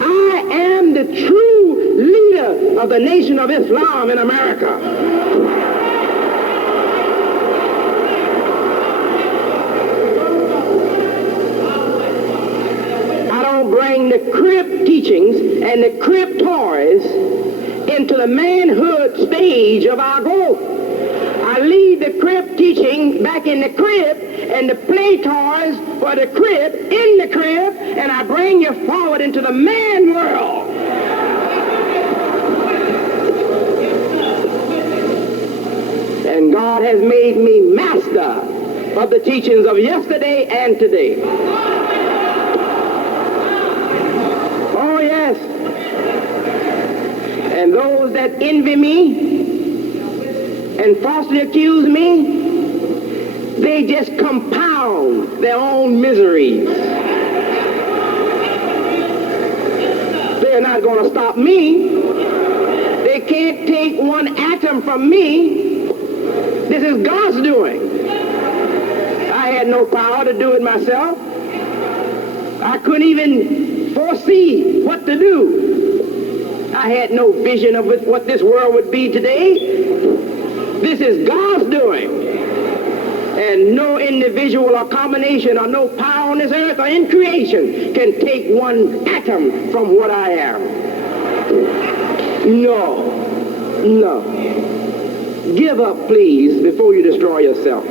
I am the true leader of the Nation of Islam in America. I don't bring the crib teachings and the crib toys into the manhood stage of our growth. I leave the crib teaching back in the crib and the play toys for the crib in the crib, and I bring you forward into the man world. And God has made me master of the teachings of yesterday and today. Oh yes. And those that envy me and falsely accuse me, they just compound their own miseries. They're not going to stop me. They can't take one atom from me. This is God's doing. I had no power to do it myself. I couldn't even foresee what to do. I had no vision of what this world would be today. This is God's doing. And no individual or combination or no power on this earth or in creation can take one atom from what I am. No. No. Give up, please, before you destroy yourself.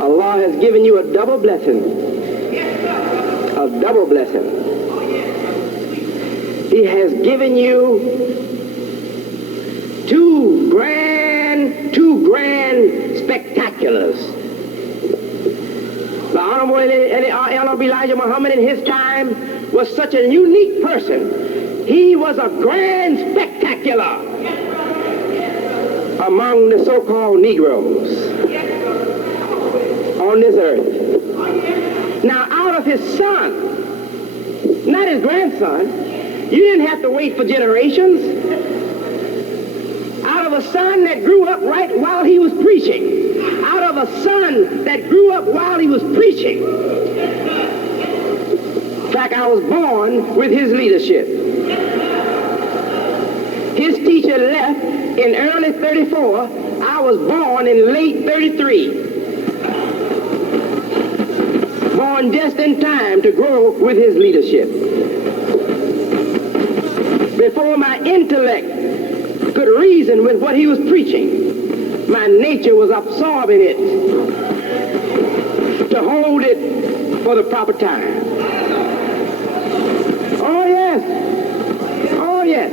Allah has given you a double blessing. A double blessing. He has given you two grand spectaculars. The Honorable Elijah Muhammad in his time was such a unique person. He was a grand spectacular among the so-called Negroes on this earth. Now, out of his son, not his grandson, you didn't have to wait for generations. Out of a son that grew up right while he was preaching. Out of a son that grew up while he was preaching. In fact, I was born with his leadership. His teacher left in early 34. I was born in late 33. Born just in time to grow with his leadership. Before my intellect could reason with what he was preaching, my nature was absorbing it to hold it for the proper time. Oh yes. Oh yes.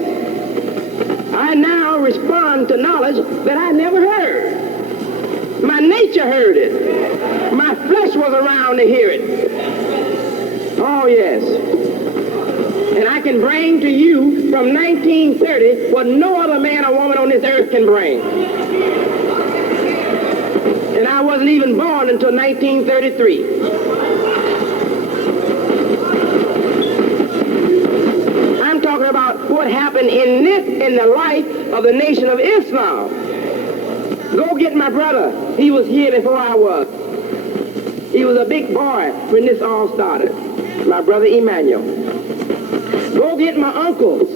I now respond to knowledge that I never heard. My nature heard it. My flesh was around to hear it. Oh yes. And I can bring to you from 1930 what no other man or woman on this earth can bring. And I wasn't even born until 1933. I'm talking about what happened in the life of the Nation of Islam. Go get my brother. He was here before I was. He was a big boy when this all started. My brother Emmanuel. Go get my uncles.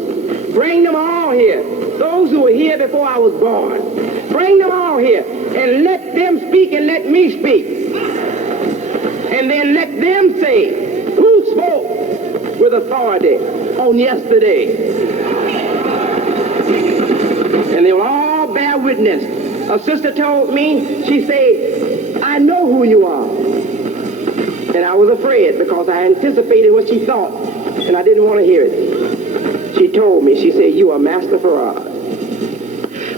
Bring them all here. Those who were here before I was born. Bring them all here. And let them speak and let me speak. And then let them say who spoke with authority on yesterday. And they will all bear witness. A sister told me, she said, I know who you are. And I was afraid because I anticipated what she thought. And I didn't want to hear it. She told me, she said, you are Master Farad.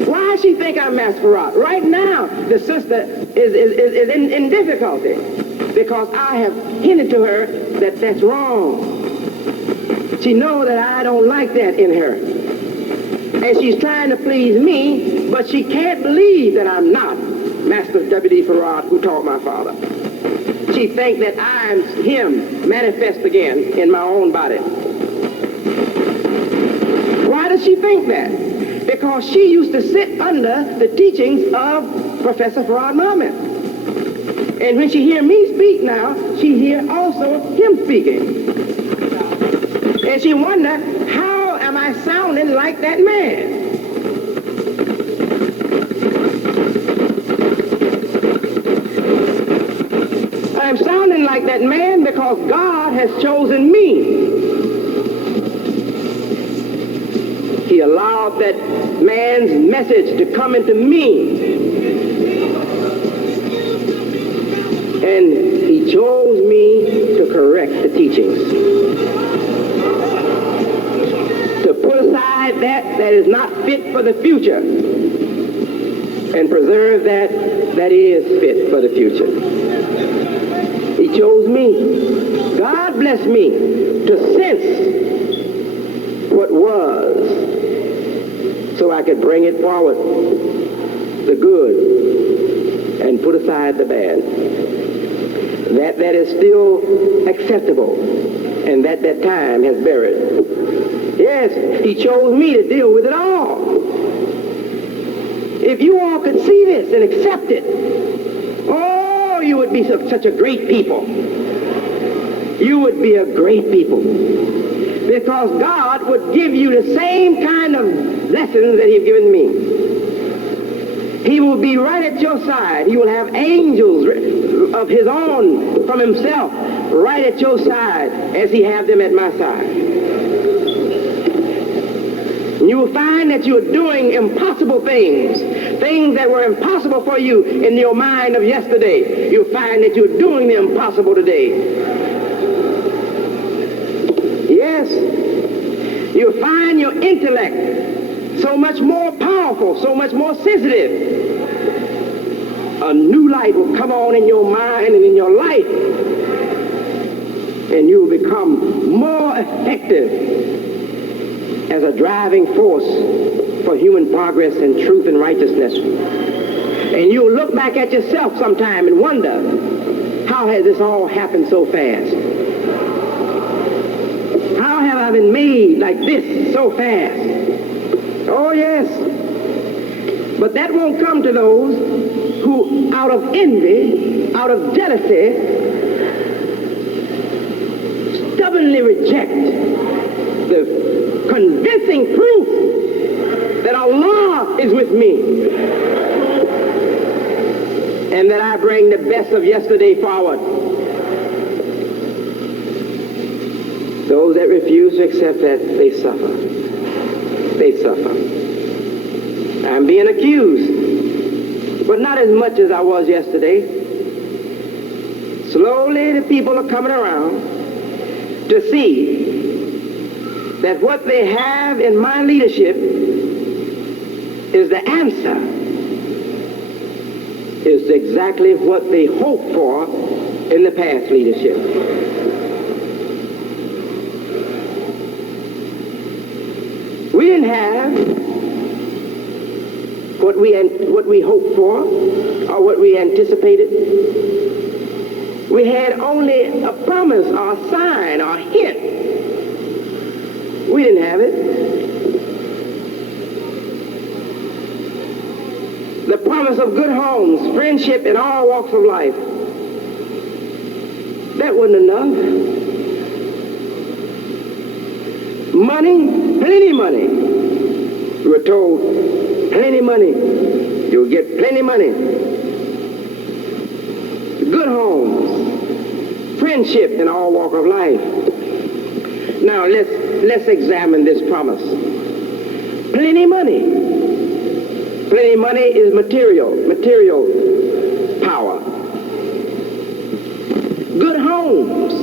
Why does she think I'm Master Farad? Right now, the sister is in difficulty because I have hinted to her that that's wrong. She knows that I don't like that in her. And she's trying to please me, but she can't believe that I'm not Master W.Deen Farad who taught my father. She thinks that I'm him manifest again in my own body. Why Why does she think that? Because she used to sit under the teachings of Professor Mohammed. And when she hear me speak now, she hear also him speaking. And she wonder, how am I sounding like that man? I'm sounding like that man because God has chosen me. He allowed that man's message to come into me. And he chose me to correct the teachings. To put aside that is not fit for the future and preserve that is fit for the future. He chose me. God bless me to sense what was so I could bring it forward, the good, and put aside the bad. That is still acceptable and that time has buried. Yes, he chose me to deal with it all. If you all could see this and accept it, oh, you would be such a great people. You would be a great people. Because God would give you the same kind of lessons that he's given me. He will be right at your side. He will have angels of his own from himself right at your side as he have them at my side. You will find that you are doing impossible things that were impossible for you in your mind of yesterday. You'll find that you're doing the impossible today. Yes, you'll find your intellect so much more powerful, so much more sensitive. A new light will come on in your mind and in your life, and you will become more effective as a driving force for human progress and truth and righteousness. And you'll look back at yourself sometime and wonder, how has this all happened so fast? How have I been made like this so fast? Oh yes, but that won't come to those who out of envy, out of jealousy, stubbornly reject the convincing proof that Allah is with me and that I bring the best of yesterday forward. Those that refuse to accept that, they suffer. They suffer. I'm being accused, but not as much as I was yesterday. Slowly the people are coming around to see that what they have in my leadership is the answer, is exactly what they hoped for in the past leadership. We didn't have what we hoped for or what we anticipated. We had only a promise or a sign or a hint. We didn't have it. The promise of good homes, friendship in all walks of life. That wasn't enough. Money, plenty money. We were told, plenty money. You'll get plenty money. Good homes, friendship in all walks of life. Now let's examine this promise. Plenty money. Plenty money is material power. Good homes.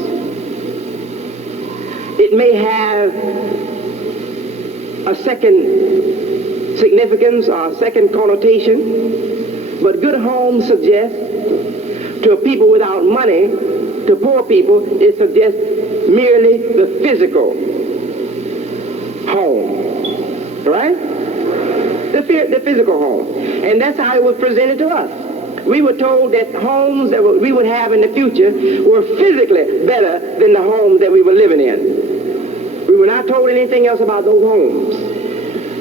It may have a second significance or a second connotation, but good homes suggest to people without money, to poor people, it suggests merely the physical home, right? The physical home. And that's how it was presented to us. We were told that homes that we would have in the future were physically better than the homes that we were living in. We were not told anything else about those homes.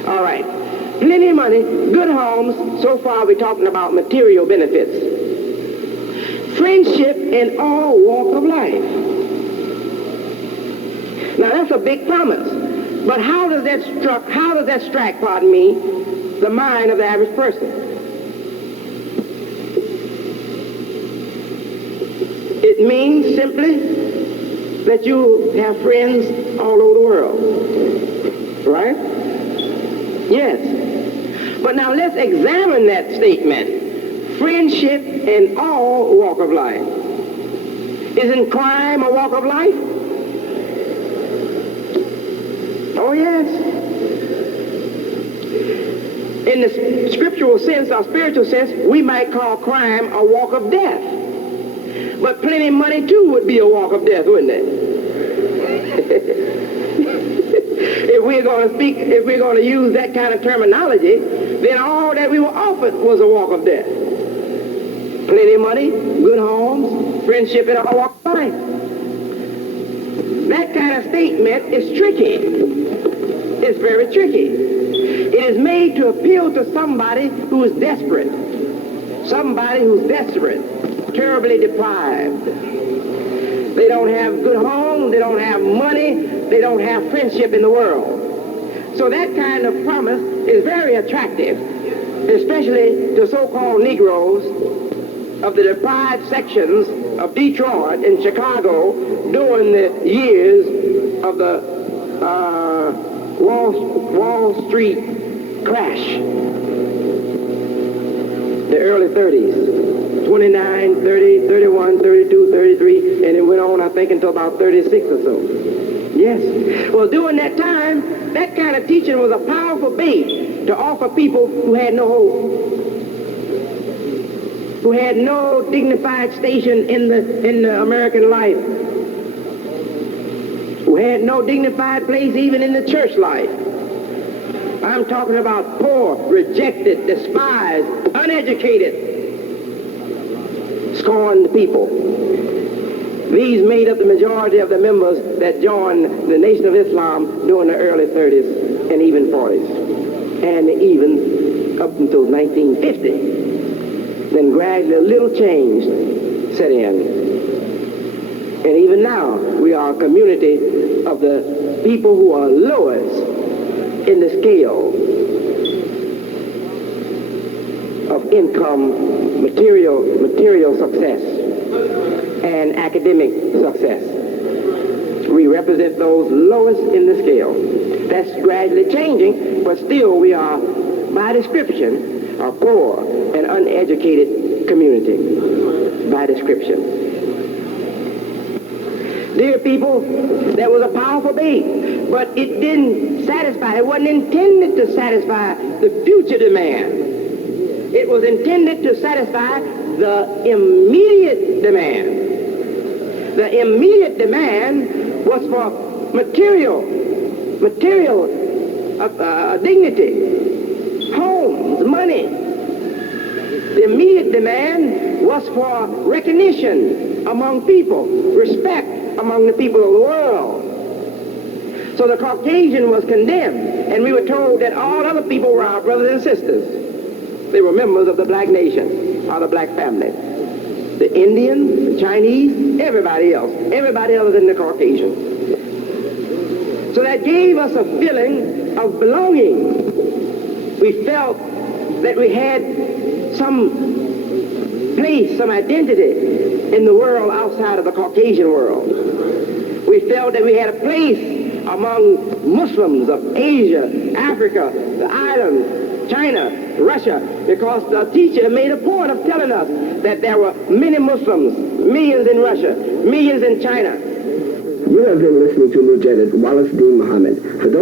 All right. Plenty of money, good homes. So far we're talking about material benefits. Friendship in all walks of life. Now that's a big promise. But how does that strike, the mind of the average person? It means simply that you have friends all over the world. Right? Yes. But now let's examine that statement. Friendship in all walk of life. Isn't crime a walk of life? Oh yes. In the scriptural sense or spiritual sense, we might call crime a walk of death. But plenty of money too would be a walk of death, wouldn't it? If we're going to use that kind of terminology, then all that we were offered was a walk of death. Plenty of money, good homes, friendship in all walks of life. That kind of statement is tricky. It's very tricky. It is made to appeal to somebody who is desperate. Somebody who's desperate, terribly deprived. They don't have good homes, they don't have money, they don't have friendship in the world. So that kind of promise is very attractive, especially to so-called Negroes of the deprived sections of Detroit and Chicago during the years of the Wall Street crash, the early 30s. 29, 30, 31, 32, 33, and it went on, I think, until about 36 or so. Yes. Well, during that time, that kind of teaching was a powerful bait to offer people who had no hope, who had no dignified station in the American life, who had no dignified place even in the church life. I'm talking about poor, rejected, despised, uneducated, scorned people. These made up the majority of the members that joined the Nation of Islam during the early 30s and even 40s, and even up until 1950. Then gradually a little change set in. And even now, we are a community of the people who are lowest in the scale of income, material success, and academic success. We represent those lowest in the scale. That's gradually changing, but still we are, by description, a poor and uneducated community. By description. Dear people, that was a powerful bait, but it didn't satisfy. It wasn't intended to satisfy the future demand. It was intended to satisfy the immediate demand. The immediate demand was for material dignity, homes, money. The immediate demand was for recognition among people, respect among the people of the world. So the Caucasian was condemned, and we were told that all other people were our brothers and sisters. They were members of the black nation, or the black family. The Indians, the Chinese, everybody other than the Caucasian. So that gave us a feeling of belonging. We felt that we had some place, some identity in the world outside of the Caucasian world. We felt that we had a place among Muslims of Asia, Africa, the islands, China, Russia, because the teacher made a point of telling us that there were many Muslims, millions in Russia, millions in China. You have been listening to Lieutenant W.Deen Mohammed. For those